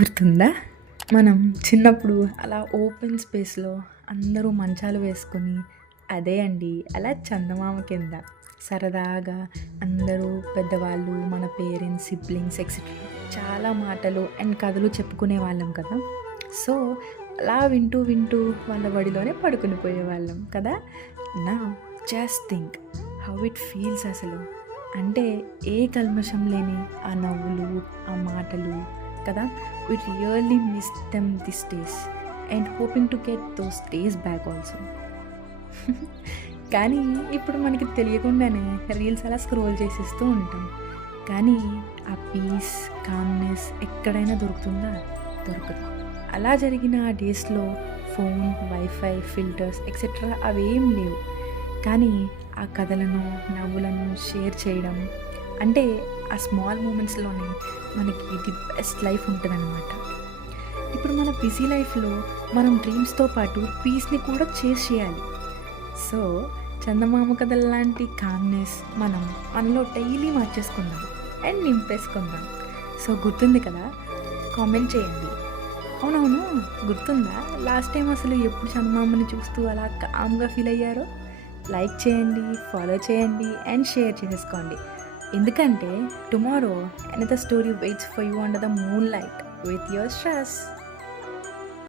గుర్తుందా? మనం చిన్నప్పుడు అలా ఓపెన్ స్పేస్‌లో అందరూ మంచాలు వేసుకొని, అదే అండి అలా చందమామ కింద సరదాగా అందరూ పెద్దవాళ్ళు, మన పేరెంట్స్, సిబ్లింగ్స్ ఎక్సెట్రా చాలా మాటలు అండ్ కథలు చెప్పుకునేవాళ్ళం కదా! సో, అలా వింటూ, వింటూ వాళ్ళ ఒడిలోనే పడుకుని పోయేవాళ్ళం కదా! Now just think how it feels అసలు. అంటే ఏ కల్మషం లేని ఆ నవ్వులు, ఆ మాటలు కదా! we really miss them these days and hoping to get those days back also. కానీ ఇప్పుడు మనకి తెలియకుండానే రీల్స్ అలా స్క్రోల్ చేసేస్తూ ఉంటాం. కానీ ఆ పీస్, కామ్‌నెస్ ఎక్కడైనా దొరుకుతుందా? దొరకదు. అలా జరిగిన ఆ డేస్‌లో ఫోన్, వైఫై, ఫిల్టర్స్ ఎక్సెట్రా అవేం లేవు. కానీ ఆ కథలను, నవ్వులను షేర్ చేయడం అంటే ఆ స్మాల్ మూమెంట్స్‌లోనే మనకి ది బెస్ట్ లైఫ్ ఉంటదనమాట. ఇప్పుడు మన బిజీ లైఫ్‌లో మనం డ్రీమ్స్‌తో పాటు పీస్‌ని కూడా చేజ్ చేయాలి. సో, చందమామ కథల్లాంటి కామ్‌నెస్ మనం మనలో డైలీ మార్చేసుకుందాం అండ్ నింపేసుకుందాం. సో, గుర్తుంది కదా? కామెంట్ చేయండి. అవునవును. గుర్తుందా? లాస్ట్ టైమ్ అసలు ఎప్పుడు చందమామని చూస్తూ అలా కామ్‌గా ఫీల్ అయ్యారో? లైక్ చేయండి, ఫాలో చేయండి అండ్ షేర్ చేసేసుకోండి. ఎందుకంటే tomorrow another story weights for you under the moon light with your stress.